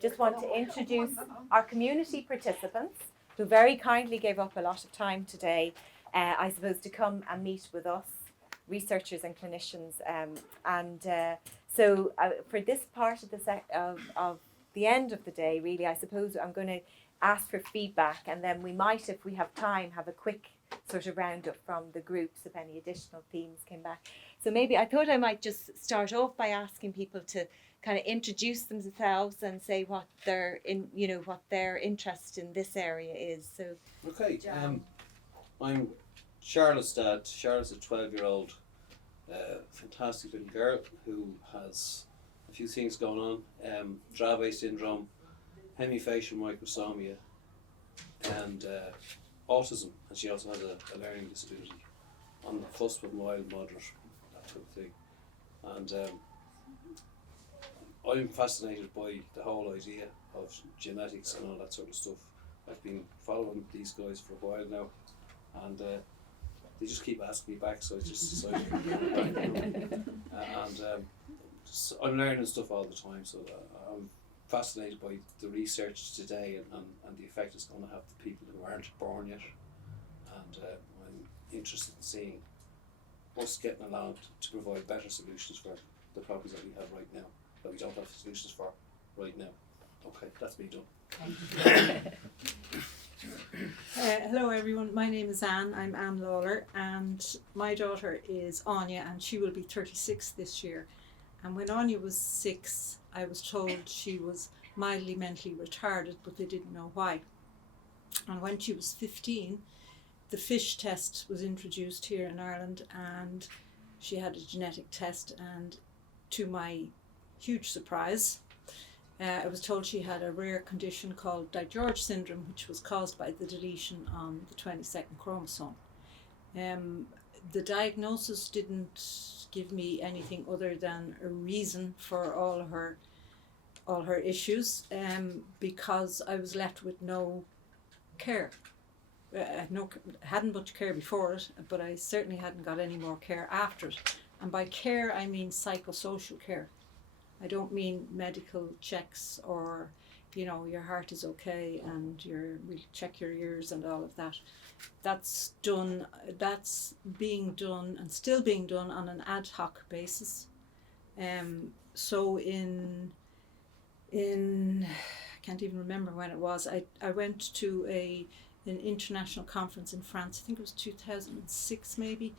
just want to introduce our community participants who very kindly gave up a lot of time today, I suppose, to come and meet with us, researchers and clinicians. So for this part of the end of the day, really, I suppose I'm going to ask for feedback, and then we might, if we have time, have a quick sort of roundup from the groups if any additional themes came back. So maybe I thought I might just start off by asking people to kind of introduce themselves and say what their interest in this area is. So okay, I'm Charlotte's dad. Charlotte's a 12-year-old fantastic little girl who has a few things going on: Dravet syndrome, hemifacial microsomia, and autism, and she also has a learning disability on the cusp of mild, moderate, that type of thing. And I'm fascinated by the whole idea of genetics and all that sort of stuff. I've been following these guys for a while now, and they just keep asking me back, so I just decided to get back. I'm learning stuff all the time, so I'm fascinated by the research today and the effect it's going to have on people who aren't born yet. And I'm interested in seeing us getting along to provide better solutions for the problems that we have right now, that we don't have solutions for right now. Okay, that's me done. Hello everyone, my name is Anne. I'm Anne Lawler, and my daughter is Anya, and she will be 36 this year. And when Anya was 6, I was told she was mildly mentally retarded, but they didn't know why. And when she was 15, the FISH test was introduced here in Ireland, and she had a genetic test, and to my huge surprise, I was told she had a rare condition called DiGeorge syndrome, which was caused by the deletion on the 22nd chromosome. The diagnosis didn't give me anything other than a reason for all her issues, because I was left with no care. Hadn't much care before it, but I certainly hadn't got any more care after it. And by care, I mean psychosocial care. I don't mean medical checks or, your heart is okay and we'll check your ears and all of that. That's being done and still being done on an ad hoc basis. So in I can't even remember when it was, I went to an international conference in France, I think it was 2006 maybe,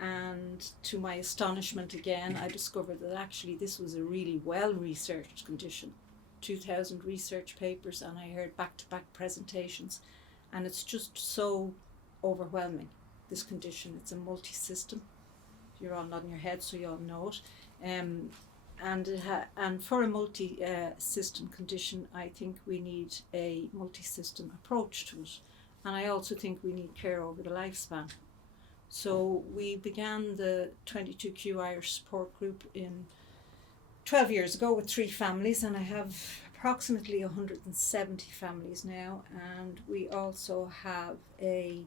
and to my astonishment again, I discovered that actually this was a really well-researched condition. 2,000 research papers, and I heard back-to-back presentations, and it's just so overwhelming, this condition. It's a multi-system. You're all nodding your head, so you all know it. And for a multi-system condition, I think we need a multi-system approach to it. And I also think we need care over the lifespan. So we began the 22Q Irish support group in 12 years ago with 3 families, and I have approximately 170 families now, and we also have a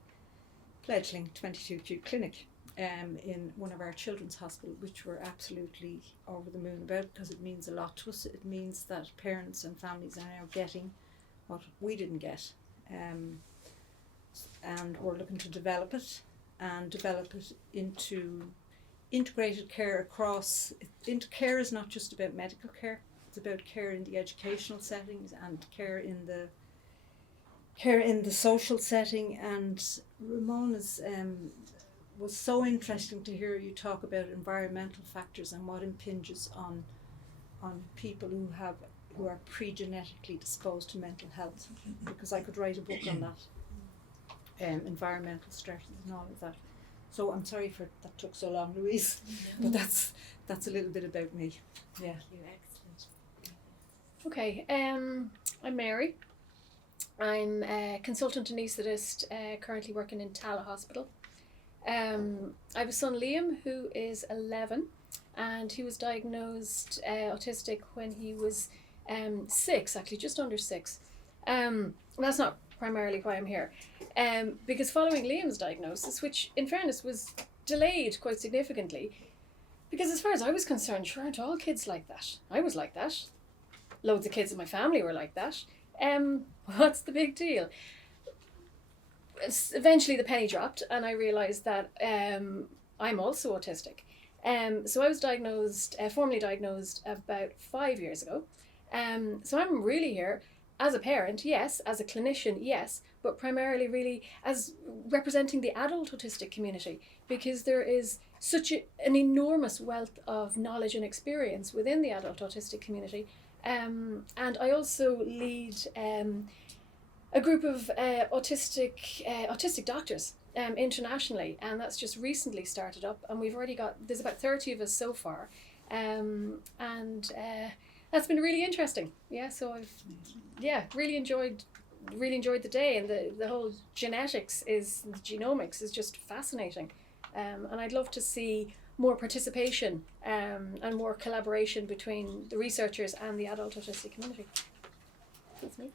fledgling 22Q clinic in one of our children's hospitals, which we're absolutely over the moon about, because it means a lot to us. It means that parents and families are now getting what we didn't get, and we're looking to develop it into integrated care across. Care is not just about medical care, it's about care in the educational settings and care in the social setting. And Ramona's was so interesting to hear you talk about environmental factors and what impinges on people who are pre-genetically disposed to mental health, because I could write a book on that, environmental stresses and all of that. So I'm sorry for that took so long, Louise, but that's a little bit about me. Yeah. Thank you, excellent. Okay, I'm Mary. I'm a consultant anaesthetist, currently working in Tala Hospital. I have a son, Liam, who is 11, and he was diagnosed autistic when he was 6, actually just under 6. That's not primarily why I'm here, because following Liam's diagnosis, which in fairness was delayed quite significantly, because as far as I was concerned, sure, aren't all kids like that? I was like that. loads of kids in my family were like that. What's the big deal? Eventually the penny dropped and I realised that I'm also autistic. So I was formally diagnosed about 5 years ago. So I'm really here as a parent, yes, as a clinician, yes, but primarily really as representing the adult autistic community, because there is such an enormous wealth of knowledge and experience within the adult autistic community. And I also lead a group of autistic doctors internationally, and that's just recently started up, and there's about 30 of us so far, and that's been really interesting. Yeah, so I've really enjoyed the day, and the whole genomics is just fascinating, and I'd love to see more participation and more collaboration between the researchers and the adult autistic community. That's me.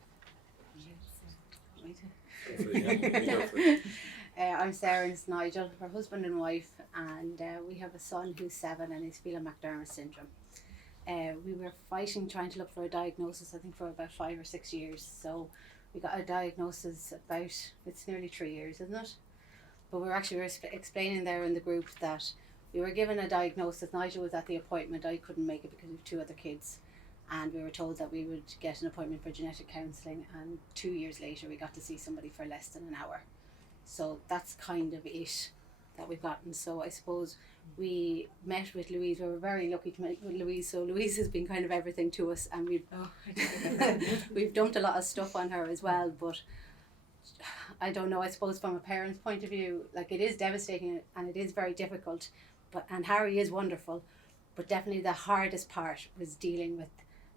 I'm Sarah and it's Nigel, her husband and wife, and we have a son who's 7 and he's Phelan-McDermott syndrome. We were trying to look for a diagnosis, I think, for about 5 or 6 years. So we got a diagnosis it's nearly 3 years, isn't it? But we were explaining there in the group that we were given a diagnosis. Nigel was at the appointment. I couldn't make it because of 2 other kids. And we were told that we would get an appointment for genetic counselling, and 2 years later we got to see somebody for less than an hour. So that's kind of it that we've gotten. So I suppose we met with Louise. We were very lucky to meet with Louise. So Louise has been kind of everything to us, and we've dumped a lot of stuff on her as well. But I don't know, I suppose from a parent's point of view, like, it is devastating and it is very difficult. And Harry is wonderful, but definitely the hardest part was dealing with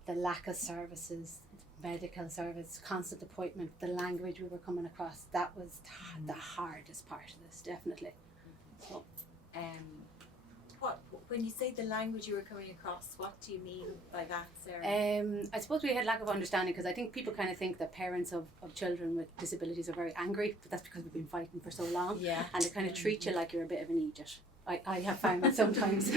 the lack of services, medical service, constant appointment, the language we were coming across. That was the hardest part of this, definitely. So, when you say the language you were coming across, what do you mean by that, Sarah? I suppose we had lack of understanding, because I think people kind of think that parents of children with disabilities are very angry, but that's because we've been fighting for so long. Yeah. And they kind of treat you like you're a bit of an idiot. I have found that sometimes.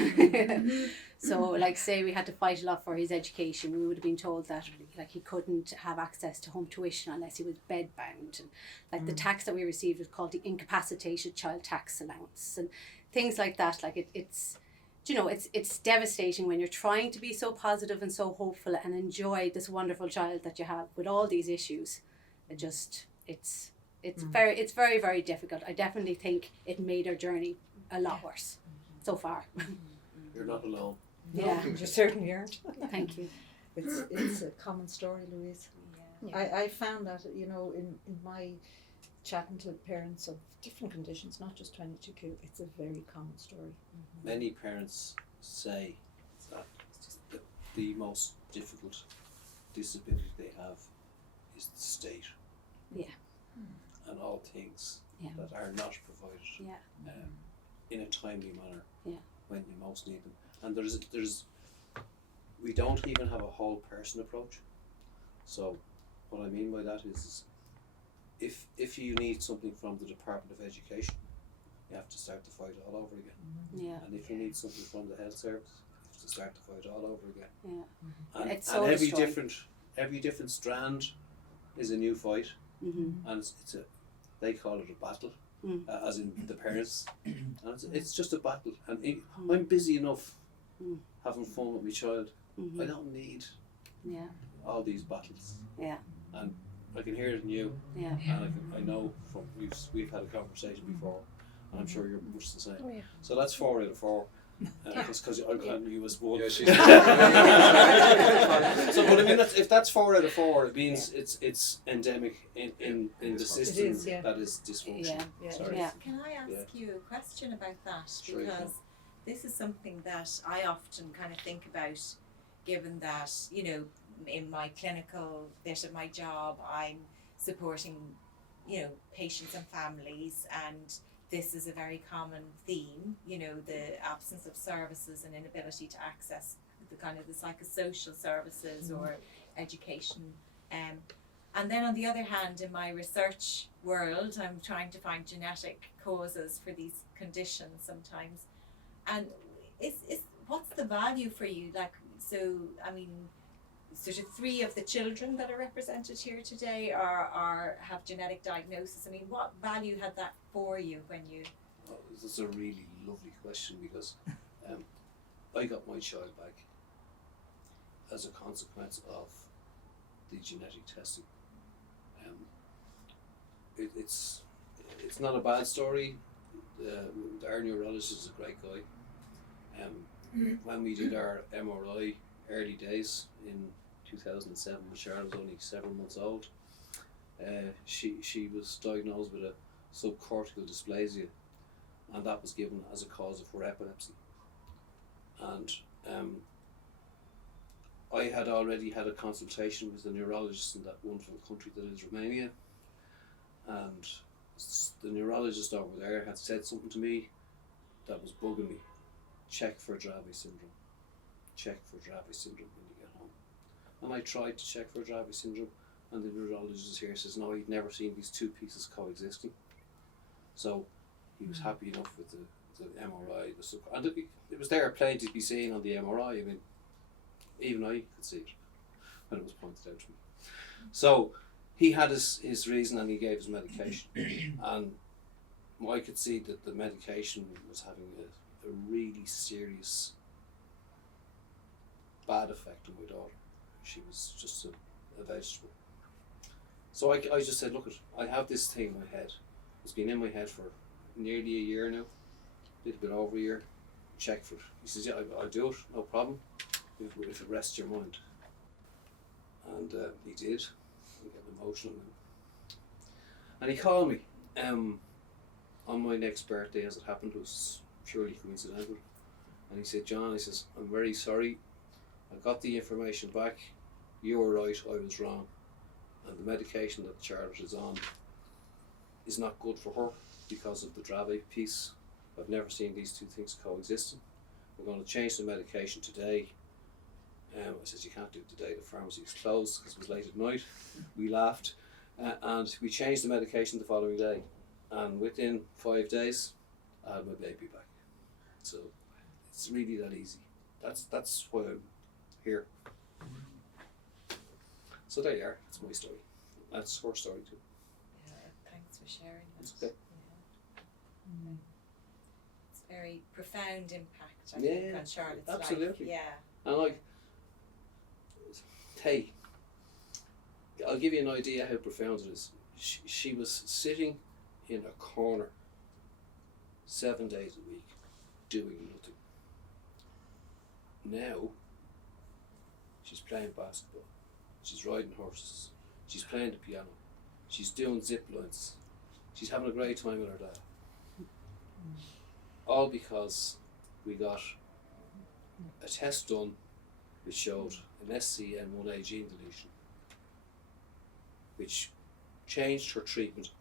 So, like, say we had to fight a lot for his education, we would have been told that, like, he couldn't have access to home tuition unless he was bedbound, and like the tax that we received was called the incapacitated child tax allowance, and things like that. Like, it's it's devastating when you're trying to be so positive and so hopeful and enjoy this wonderful child that you have with all these issues. It's very, very difficult. I definitely think it made our journey a lot worse so far. You're not alone. Yeah. You certainly aren't. Thank you. It's a common story, Louise. Yeah. I found that, in my chatting to parents of different conditions, not just 22q, it's a very common story. Many parents say that the most difficult disability they have is the state. Yeah. And all things that are not provided in a timely manner when you most need them. And we don't even have a whole person approach. So what I mean by that is if you need something from the Department of Education, you have to start the fight all over again. Yeah. And if you need something from the health service, you have to start the fight all over again. Yeah. And, It's so and destroying. every different strand is a new fight, and they call it a battle, as in the parents, and it's just a battle. And I'm busy enough having fun with my child. I don't need all these battles. Yeah. And I can hear it in you, Yeah. and I know from we've had a conversation before, and I'm sure you're much the same. Oh, yeah. So that's 4 out of 4. Because I knew you was 1. Yeah, she's So, but I mean, if that's 4 out of 4, it means it's endemic in the system is, yeah. that is dysfunctional. Yeah. Sorry. Yeah. Can I ask Yeah. you a question about that? Sure you Because this is something that I often kind of think about, given that, in my clinical bit of my job, I'm supporting, patients and families, and this is a very common theme, the absence of services and inability to access the psychosocial services or education. And then on the other hand, in my research world, I'm trying to find genetic causes for these conditions sometimes. And what's the value for you? sort of 3 of the children that are represented here today are have genetic diagnosis. I mean, what value had that for you when you? Oh, that's a really lovely question, because I got my child back as a consequence of the genetic testing. It's not a bad story. Our neurologist is a great guy. When we did our MRI early days in 2007, when Charlotte was only 7 months old, she was diagnosed with a subcortical dysplasia, and that was given as a cause of her epilepsy. And I had already had a consultation with a neurologist in that wonderful country that is Romania, and the neurologist over there had said something to me that was bugging me. Check for Dravet syndrome. Check for Dravet syndrome when you get home. And I tried to check for Dravet syndrome, and the neurologist here says no, he'd never seen these 2 pieces coexisting. So he was happy enough with the MRI, and it was there plain to be seen on the MRI. I mean, even I could see it when it was pointed out to me. So he had his reason, and he gave his medication, and I could see that the medication was having a really serious bad effect on my daughter. She was just a vegetable. So I just said, look, I have this thing in my head. It's been in my head for nearly a year now, a little bit over a year. Check for it. He says, yeah, I'll do it, no problem, if it rests your mind. And he did. I'm getting emotional now. And he called me on my next birthday, as it happened. It was purely coincidental. And he said, John, he says, I'm very sorry. I got the information back. You were right, I was wrong. And the medication that Charlotte is on is not good for her because of the Dravet piece. I've never seen these 2 things coexisting. We're going to change the medication today. I said, you can't do it today, the pharmacy is closed because it was late at night. We laughed, and we changed the medication the following day. And within 5 days, I had my baby back. So it's really that easy. That's why I'm here. So there you are. That's my story. That's her story too. Yeah, thanks for sharing that. It's okay. Yeah. It's a very profound impact, I Yeah, think, on Charlotte's absolutely. life. Yeah. And hey, I'll give you an idea how profound it is. She was sitting in a corner 7 days a week doing nothing. Now she's playing basketball, she's riding horses, she's playing the piano, she's doing zip lines, she's having a great time with her dad. All because we got a test done which showed an SCN1A gene deletion, which changed her treatment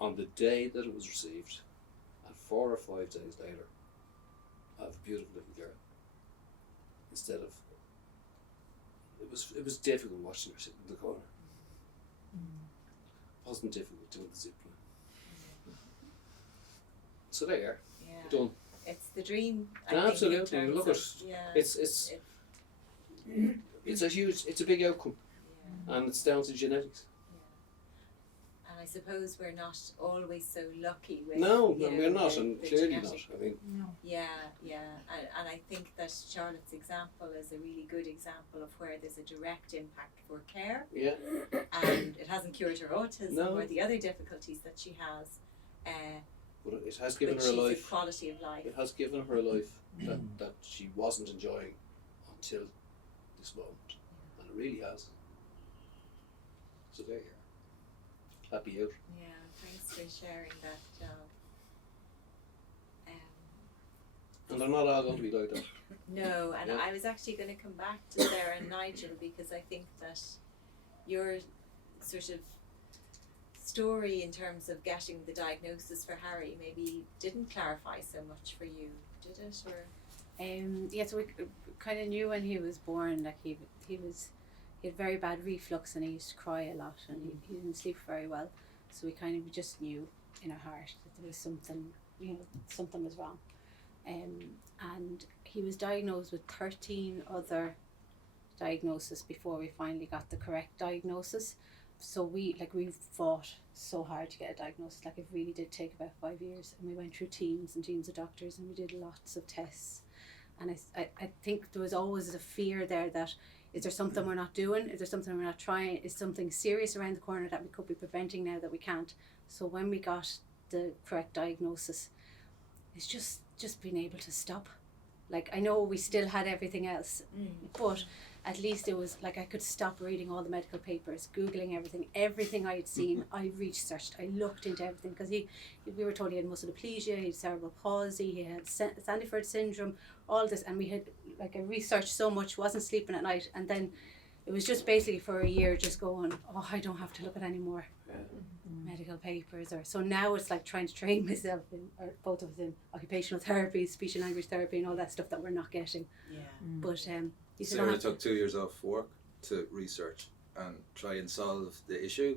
on the day that it was received, and 4 or 5 days later, I have a beautiful little girl. Instead of, it was difficult watching her sitting in the corner. It wasn't difficult doing the zip line. So there you are. Yeah. Done. It's the dream. Absolutely. I think, in Look terms at of, yeah. it's a big outcome, Yeah. and it's down to genetics. Yeah. And I suppose we're not always so lucky with. No, you know, we're not, the- and the clearly genetic- not. I mean, No. Yeah, and I think that Charlotte's example is a really good example of where there's a direct impact for care, yeah, and it hasn't cured her autism No. or the other difficulties that she has, but it has given but her a she's a life. quality of life. It has given her a life that she wasn't enjoying until this moment, and it really has. So there you are. Happy out. Yeah, thanks for sharing that, John. And they're not all going to be like that. No, and Yeah. I was actually going to come back to Sarah and Nigel because I think that your sort of story in terms of getting the diagnosis for Harry maybe didn't clarify so much for you, did it? Or Yeah, so we kind of knew when he was born, like he had very bad reflux and he used to cry a lot and he didn't sleep very well. So we just knew in our heart that there was something, something was wrong. And he was diagnosed with 13 other diagnosis before we finally got the correct diagnosis. So we fought so hard to get a diagnosis. Like, it really did take about 5 years, and we went through teams and teams of doctors, and we did lots of tests. And I think there was always a fear there that, is there something we're not doing? Is there something we're not trying? Is something serious around the corner that we could be preventing now that we can't? So when we got the correct diagnosis, it's just being able to stop. Like, I know we still had everything else, but at least it was like I could stop reading all the medical papers, Googling everything I had seen. I researched, I looked into everything, because we were told he had muscle dysplasia, he had cerebral palsy, he had Sanford syndrome, all this, and we had, like, I researched so much, wasn't sleeping at night, and then it was just basically for a year just going, oh, I don't have to look at any more medical papers. Or so now it's like trying to train myself in, or both of us, in occupational therapy, speech and language therapy, and all that stuff that we're not getting. Yeah. But you said Sarah took 2 years off work to research and try and solve the issue,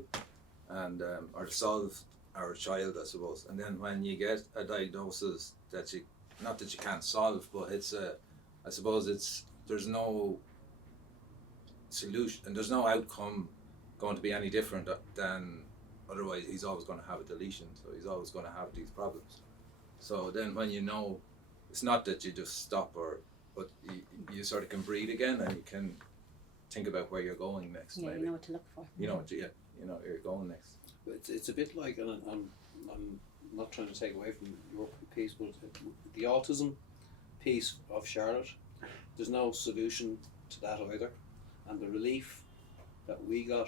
and or solve our child, I suppose. And then when you get a diagnosis that you, not that you can't solve, but it's I suppose there's no solution and there's no outcome going to be any different than, otherwise he's always going to have a deletion, so he's always going to have these problems. So then when you know, it's not that you just stop, but you sort of can breathe again, and you can think about where you're going next. yeah, maybe you know what to look for. you know what you know where you're going next. It's a bit like, and I'm not trying to take away from your piece, but the autism piece of Charlotte, there's no solution to that either. And the relief that we got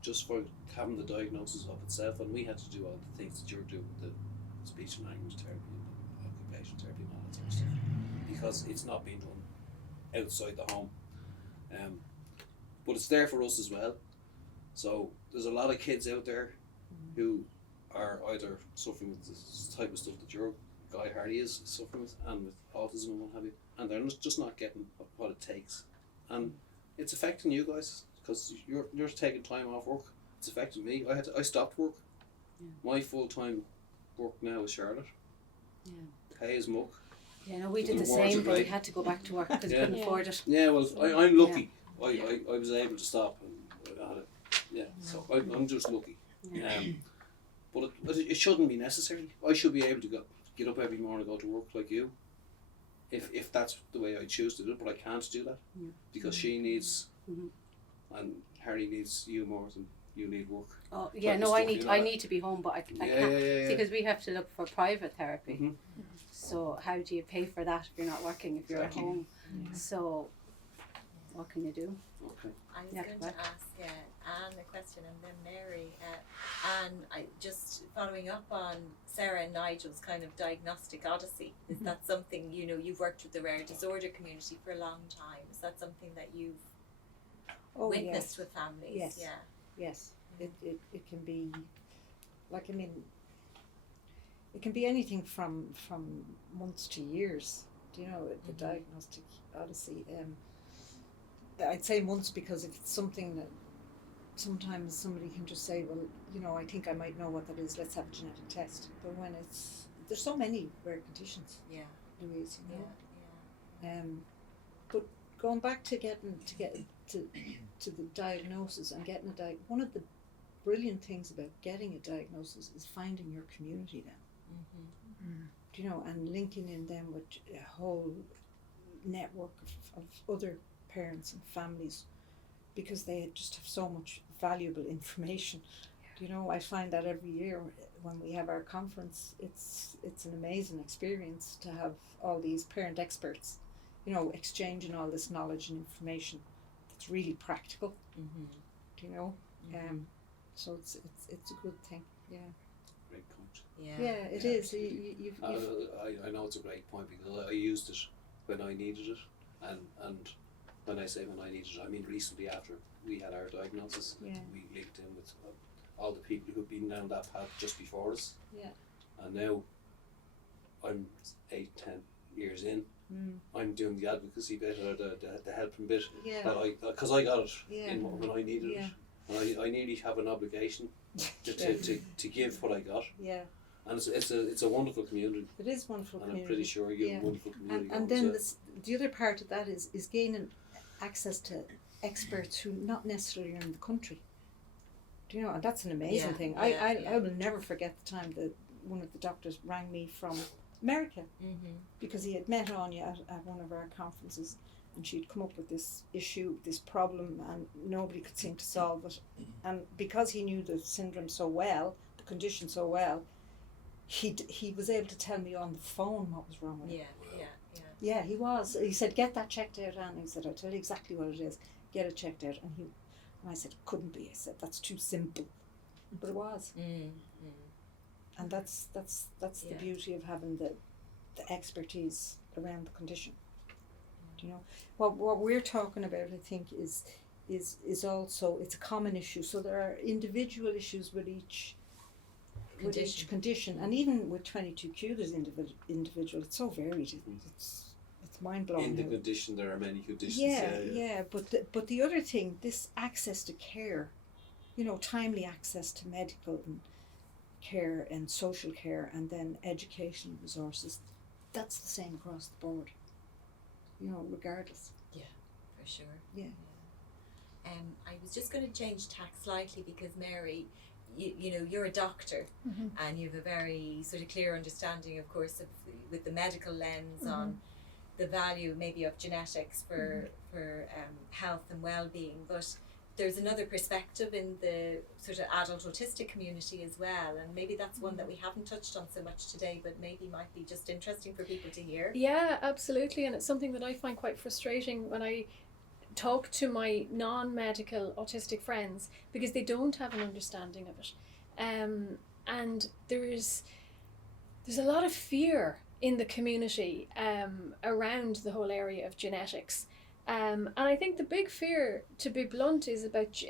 just for having the diagnosis of itself, and we had to do all the things that you're doing, the speech and language therapy and the occupational therapy and all that sort of stuff, because it's not being done outside the home. But it's there for us as well. So there's a lot of kids out there who are either suffering with this type of stuff that your guy Hardy is suffering with, and with autism and what have you, and they're just not getting what it takes, and it's affecting you guys because you're taking time off work. It's affecting me. I stopped work. My full-time work now is Charlotte. Pay as muck. Yeah, no, we did the same, but we had to go back to work because we couldn't afford it. Yeah, well, I'm lucky. I was able to stop, and I had it. Yeah, so I'm just lucky. But it shouldn't be necessary. I should be able to get up every morning and go to work like you, if that's the way I choose to do it. But I can't do that because she needs, and Harry needs you more than you need work. Oh yeah, no, I need to be home, but I can't because we have to look for private therapy. So how do you pay for that if you're not working, if you're at home? So what can you do? Okay. I was going to ask Anne a question, and then Mary. Anne, I just following up on Sarah and Nigel's kind of diagnostic odyssey. Is that something, you've worked with the rare disorder community for a long time? Is that something that you've witnessed with families? Yes. Yeah. Yes, it can be, like, I mean, it can be anything from months to years. The diagnostic odyssey. I'd say months because if it's something that sometimes somebody can just say, well, I think I might know what that is, let's have a genetic test. But when there's so many rare conditions, Louise, but going back to get to the diagnosis and getting one of the brilliant things about getting a diagnosis is finding your community then. And linking in them with a whole network of other parents and families, because they just have so much valuable information. I find that every year when we have our conference, it's an amazing experience to have all these parent experts, exchanging all this knowledge and information that's really practical. So it's a good thing. Great point. Yeah. It is. I know it's a great point because I used it when I needed it, and when I say when I needed it, I mean recently after we had our diagnosis, we linked in with all the people who've been down that path just before us. And now I'm 8-10 years in. I'm doing the advocacy bit or the helping bit because I got it in when I needed it, and I nearly have an obligation to give what I got. And it's a wonderful community. It is wonderful and community. I'm pretty sure you have a wonderful community. And then the other part of that is gaining access to experts who not necessarily are in the country. Do you know? And that's an amazing thing. I will never forget the time that one of the doctors rang me from America because he had met Anya at one of our conferences, and she'd come up with this issue, this problem, and nobody could seem to solve it. And because he knew the syndrome so well, the condition so well, he was able to tell me on the phone what was wrong with it. Yeah, he was. He said, "Get that checked out," and he said, "I'll tell you exactly what it is. Get it checked out." And I said, "It couldn't be." I said, "That's too simple," but it was. And that's the beauty of having the expertise around the condition. You know, what we're talking about, I think, is also, it's a common issue. So there are individual issues with each condition, and even with 22q, there's individual. It's so varied. It's mind blowing. In the condition, there are many conditions. Yeah. But the other thing, this access to care, you know, timely access to medical and care and social care, and then educational resources, that's the same across the board. You know, regardless. Yeah, for sure. Yeah. I was just going to change tack slightly because Mary, you know, you're a doctor and you have a very sort of clear understanding, of course, with the medical lens on the value maybe of genetics for health and well-being, but there's another perspective in the sort of adult autistic community as well, and maybe that's one that we haven't touched on so much today, but maybe might be just interesting for people to hear. Yeah, absolutely, and it's something that I find quite frustrating when I talk to my non-medical autistic friends, because they don't have an understanding of it, and there's a lot of fear in the community around the whole area of genetics. And I think the big fear, to be blunt, is about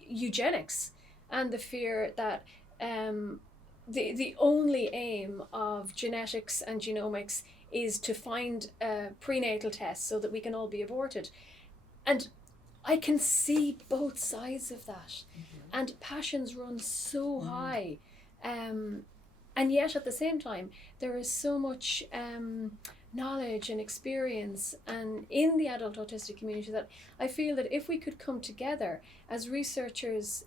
eugenics, and the fear that the only aim of genetics and genomics is to find prenatal tests so that we can all be aborted. And I can see both sides of that, and passions run so high, and yet at the same time there is so much knowledge and experience and in the adult autistic community that I feel that if we could come together as researchers,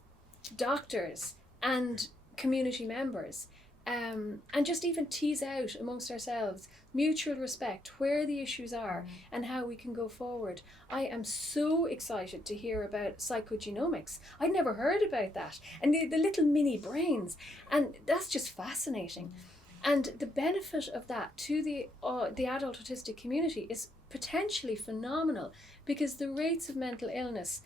doctors and community members, and just even tease out amongst ourselves mutual respect where the issues are and how we can go forward. I am so excited to hear about psychogenomics. I'd never heard about that, and the little mini brains, and that's just fascinating. And the benefit of that to the adult autistic community is potentially phenomenal, because the rates of mental illness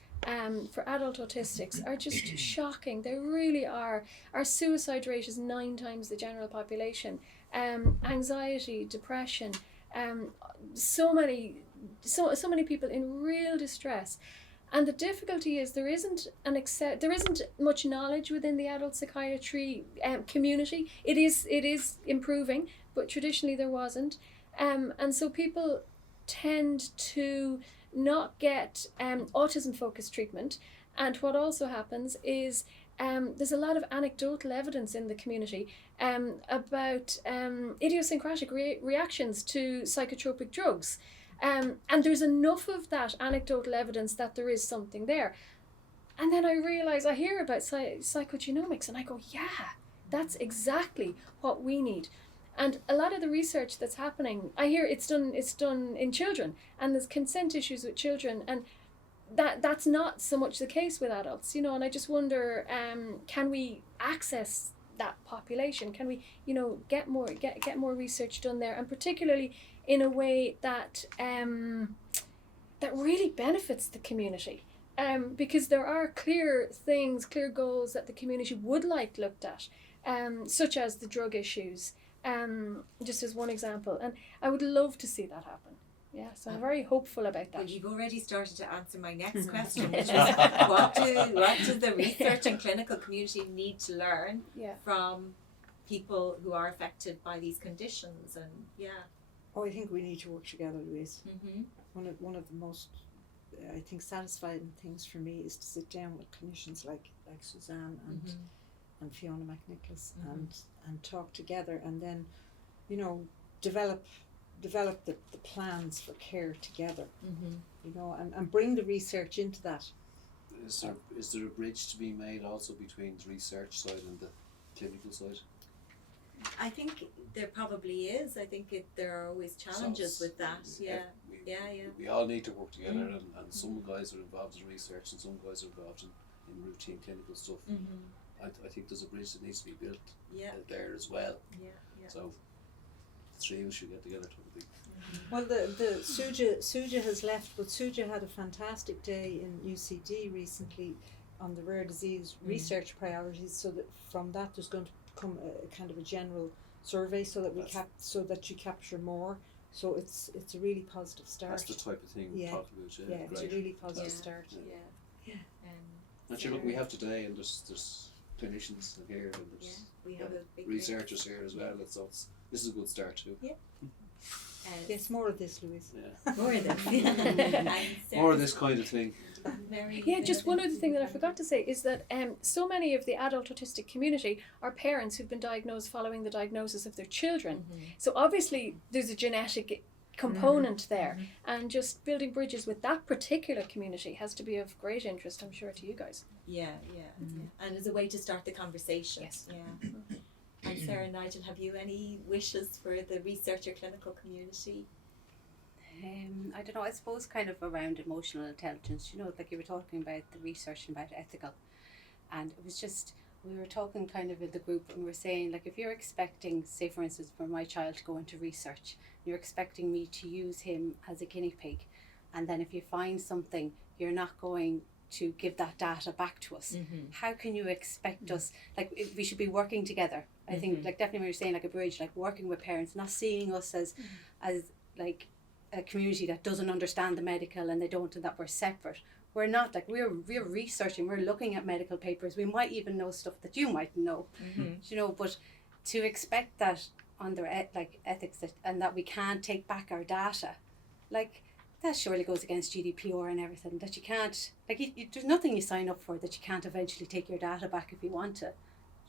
for adult autistics are just shocking. They really are. Our suicide rate is 9 times the general population. Anxiety, depression, so many people in real distress. And the difficulty is there isn't much knowledge within the adult psychiatry community. It is improving, but traditionally there wasn't. And so people tend to not get autism-focused treatment. And what also happens is there's a lot of anecdotal evidence in the community about idiosyncratic reactions to psychotropic drugs. And there's enough of that anecdotal evidence that there is something there. And then I realise, I hear about psychogenomics and I go, yeah, that's exactly what we need. And a lot of the research that's happening, I hear it's done in children, and there's consent issues with children, and that's not so much the case with adults, you know. And I just wonder, can we access that population? Can we, you know, get more research done there, and particularly in a way that that really benefits the community, because there are clear goals that the community would like looked at, such as the drug issues, just as one example, and I would love to see that happen. Yeah, so I'm very hopeful about that. Well, you've already started to answer my next question, which is what do the research and clinical community need to learn from people who are affected by these conditions? And I think we need to work together, Louise. One of the most, I think, satisfying things for me is to sit down with clinicians like Suzanne and Fiona McNicholas and talk together, and then, you know, develop develop the plans for care together, Mm-hmm. you know, and bring the research into that. Is there a bridge to be made also between the research side and the clinical side? I think there probably is. I think there are always challenges with that. Yeah. We all need to work together, and some guys are involved in research and some guys are involved in routine clinical stuff. Mm-hmm. I think there's a bridge that needs to be built there as well. Yeah. So the three of us should get together to be. Well, the Suja has left, but Suja had a fantastic day in UCD recently on the rare disease research priorities. So that from that there's going to come a kind of a general survey, so that so that you capture more. So it's a really positive start. That's the type of thing we're talking about. Yeah, it's a really positive start. And sure, look, we have today, and there's clinicians here, and there's we have a big researchers here as well. This is a good start too. Yeah. Yes, more of this, Louise. Yeah. More of this. More of this kind of thing. Just one other thing that I forgot to say is that so many of the adult autistic community are parents who've been diagnosed following the diagnosis of their children. Mm-hmm. So obviously there's a genetic component there, and just building bridges with that particular community has to be of great interest, I'm sure, to you guys. Yeah. And as a way to start the conversation. Yes. Yeah. And Sarah and Nigel, have you any wishes for the researcher clinical community? I don't know, I suppose kind of around emotional intelligence, you know, like you were talking about the research and about ethical, and it was just, we were talking kind of in the group, and we were saying, like, if you're expecting, say for instance, for my child to go into research, you're expecting me to use him as a guinea pig, and then if you find something, you're not going to give that data back to us. How can you expect us, like, we should be working together. I think, like, definitely when you're saying, like, a bridge, like working with parents, not seeing us as like a community that doesn't understand the medical and they don't, and that we're separate. We're not, like, we're researching, we're looking at medical papers, we might even know stuff that you might know, you know, but to expect that under ethics and that we can't take back our data, like, that surely goes against GDPR and everything, that you can't, like, there's nothing you sign up for that you can't eventually take your data back if you want to.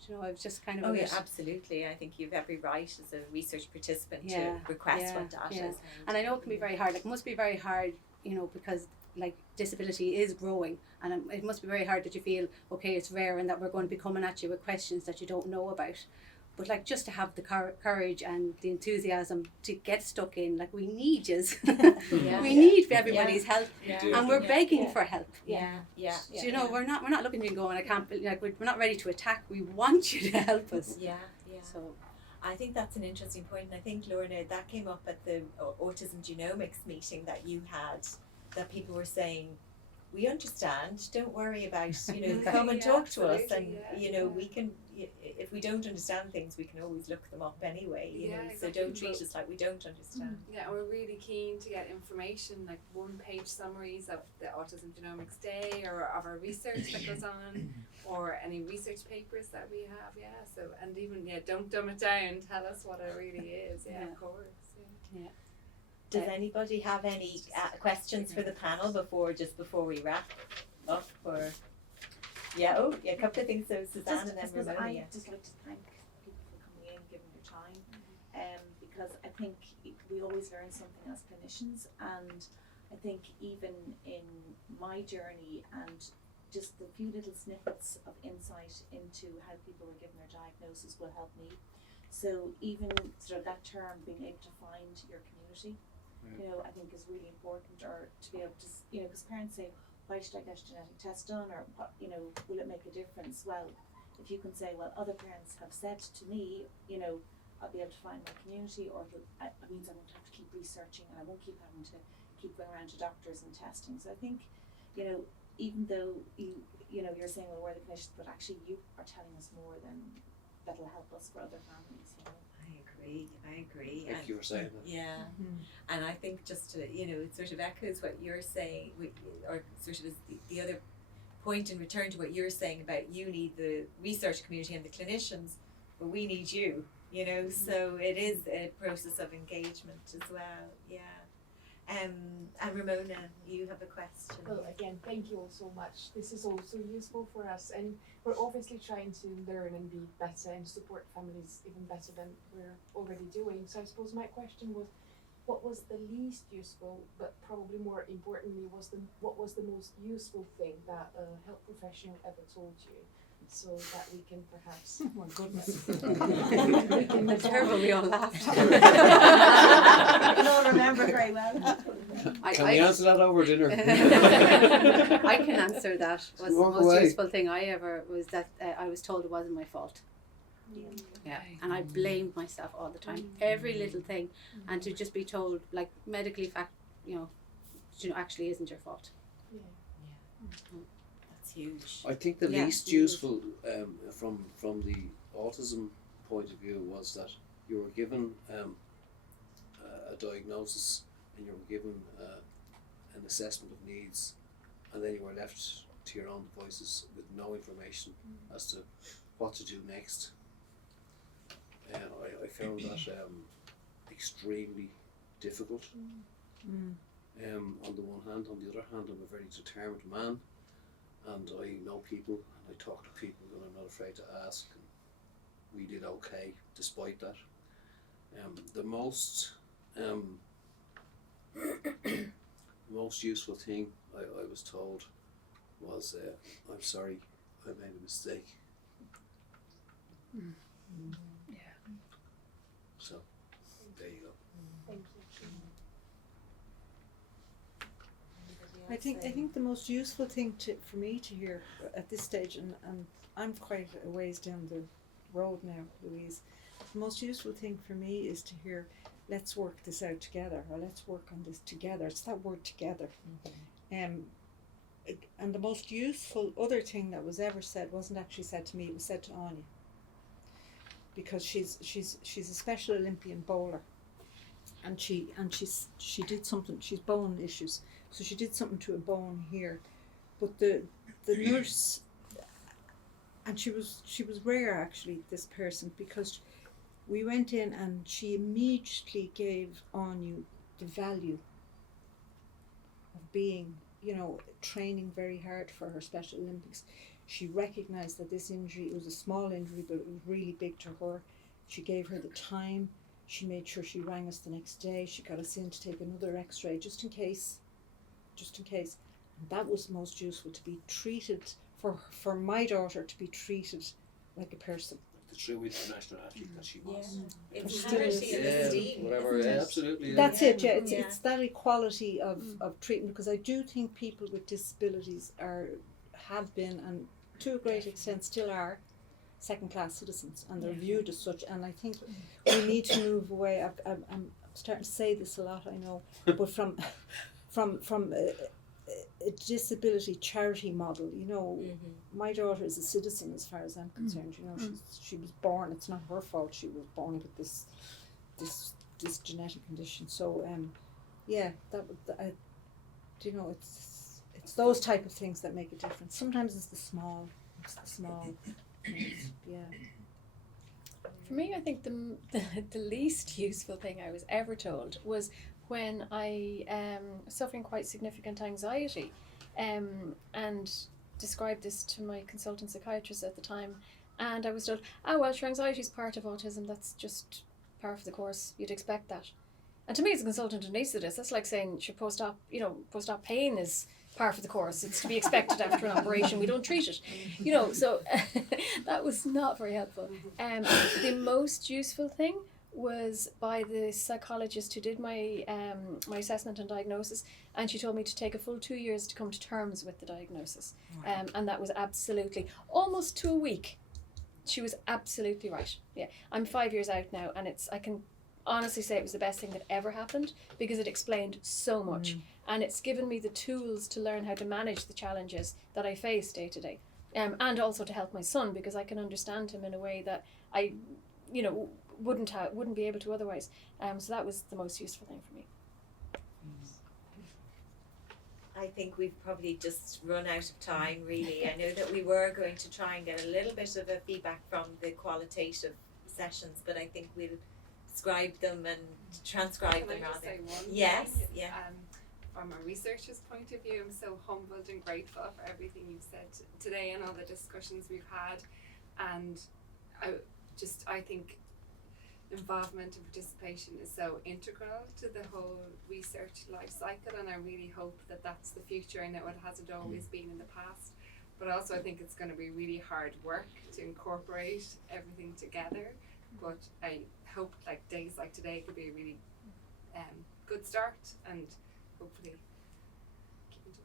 You know, I was just kind of absolutely. I think you've every right as a research participant to request what data is. And I know it can be very hard, like, it must be very hard, you know, because, like, disability is growing, and it must be very hard that you feel, okay, it's rare and that we're going to be coming at you with questions that you don't know about. But, like, just to have the courage and the enthusiasm to get stuck in, like, we need yous. We need everybody's help, and we're begging for help. You know, we're not looking at you and going, I can't, like, we're not ready to attack. We want you to help us. So I think that's an interesting point, and I think, Lorna, that came up at the autism genomics meeting that you had, that people were saying, we understand, don't worry about, you know, come and talk to us, and you know, we can, if we don't understand things, we can always look them up anyway, you know, exactly. so don't treat us like we don't understand. Yeah, and we're really keen to get information, like one-page summaries of the Autism Genomics Day, or of our research that goes on, or any research papers that we have, so, and even, don't dumb it down, tell us what it really is, of course. Does anybody have any questions for the panel before we wrap up? Or a couple of things. So Suzanne and then Ramona. I'd just like to thank people for coming in, giving their time, because I think we always learn something as clinicians, and I think even in my journey and just the few little snippets of insight into how people are given their diagnosis will help me. So even sort of that term, being able to find your community, you know, I think is really important, or to be able to, you know, because parents say, why should I get a genetic test done, or what, you know, will it make a difference? Well, if you can say, well, other parents have said to me, you know, I'll be able to find my community, or it means I won't have to keep researching, and I won't keep having to keep going around to doctors and testing. So I think, you know, even though you know, you're saying, well, we're the clinicians, but actually you are telling us more than that'll help us for other families, you know. I agree. Like you were saying that. Yeah, and I think just to, you know, it sort of echoes what you're saying, or sort of is the other point in return to what you're saying about you need the research community and the clinicians, but we need you, you know, so it is a process of engagement as well, And Ramona, you have a question. Well, again, thank you all so much. This is also useful for us, and we're obviously trying to learn and be better and support families even better than we're already doing. So I suppose my question was, what was the least useful, but probably more importantly, what was the most useful thing that a health professional ever told you, so that we can perhaps. Oh my goodness. That's terrible, we all laughed. You can all remember very well. Can we answer that over dinner? I can answer that. Was the Walk most away. useful thing I ever was that I was told it wasn't my fault. Yeah, and I blamed myself all the time, every little thing, and to just be told, like, medically actually isn't your fault. That's huge. I think the Yeah, least it is. useful from the autism point of view was that you were given a diagnosis and you were given an assessment of needs, and then you were left to your own devices with no information as to what to do next. And I found that extremely difficult. On the one hand, on the other hand, I'm a very determined man, and I know people and I talk to people and I'm not afraid to ask, and we did okay despite that. The most most useful thing I was told was, I'm sorry, I made a mistake. So there you go. Thank you. I think the most useful thing for me to hear at this stage, and I'm quite a ways down the road now, Louise. The most useful thing for me is to hear, let's work this out together, or let's work on this together. It's that word together. And the most useful other thing that was ever said wasn't actually said to me, it was said to Anya. Because she's a Special Olympian bowler, and she did something. She's bone issues, so she did something to a bone here. But the nurse, and she was rare actually, this person, because we went in and she immediately gave Anya the value of being, training very hard for her Special Olympics. She recognised that this injury, it was a small injury, but it was really big to her. She gave her the time. She made sure she rang us the next day. She got us in to take another x-ray, just in case. And that was most useful, to be treated, for my daughter to be treated like a person. The true international athlete that she was. It's Still is. parity and esteem. Whatever, isn't it? absolutely. That's it, yeah. Yeah. It's that equality of treatment, because I do think people with disabilities have been, and to a great extent still are, second-class citizens, and they're viewed as such. And I think we need to move away. I'm starting to say this a lot, I know, but from a disability charity model. My daughter is a citizen as far as I'm concerned. She was born. It's not her fault. She was born with this genetic condition. So it's those type of things that make a difference. Sometimes it's the small things. Yeah. For me, I think the least useful thing I was ever told was when I was suffering quite significant anxiety, and described this to my consultant psychiatrist at the time, and I was told, well, your anxiety is part of autism, that's just par for the course, you'd expect that. And to me, as a consultant anaesthetist, that's like saying post-op pain is par for the course, it's to be expected after an operation, we don't treat it, so that was not very helpful. The most useful thing was by the psychologist who did my my assessment and diagnosis, and she told me to take a full 2 years to come to terms with the diagnosis. And that was absolutely, almost to a week. She was absolutely right. Yeah, I'm 5 years out now, and I can honestly say it was the best thing that ever happened, because it explained so much, and it's given me the tools to learn how to manage the challenges that I face day to day, and also to help my son, because I can understand him in a way that I, wouldn't be able to otherwise. So that was the most useful thing for me. I think we've probably just run out of time, really. I know that we were going to try and get a little bit of a feedback from the qualitative sessions, but I think we'll describe them and transcribe Can them I just rather. say one Yes, thing? yeah. From a researcher's point of view, I'm so humbled and grateful for everything you've said today and all the discussions we've had, and I think involvement and participation is so integral to the whole research life cycle, and I really hope that that's the future. I know it hasn't always been in the past, but also I think it's going to be really hard work to incorporate everything together, but I hope like days like today could be a really good start, and hopefully keep in touch.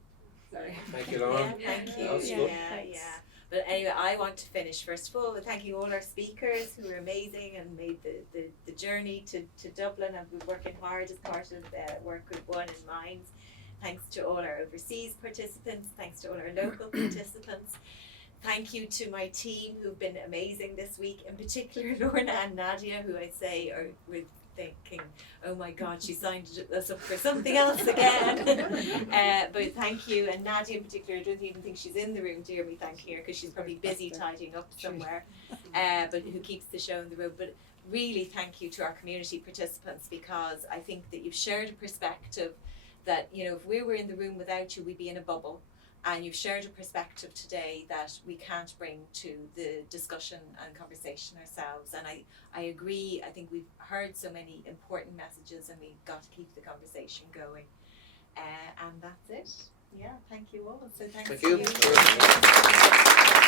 Sorry. Thank you, Lauren. Yeah, thank you. That was Yeah, good. yeah. But anyway, I want to finish first of all with thanking all our speakers who were amazing and made the journey to Dublin and been working hard as part of Work with One in Minds. Thanks to all our overseas participants, thanks to all our local participants. Thank you to my team who've been amazing this week, in particular Lorna and Nadia, who I say are with thinking, oh my God, she signed us up for something else again. But thank you, and Nadia in particular, I don't even think she's in the room to hear me thanking her because she's probably busy tidying up somewhere, but who keeps the show in the room. But really thank you to our community participants, because I think that you've shared a perspective that, you know, if we were in the room without you, we'd be in a bubble. And you've shared a perspective today that we can't bring to the discussion and conversation ourselves. And I agree, I think we've heard so many important messages and we've got to keep the conversation going. And that's it. Yeah, thank you all. So thanks Thank to you.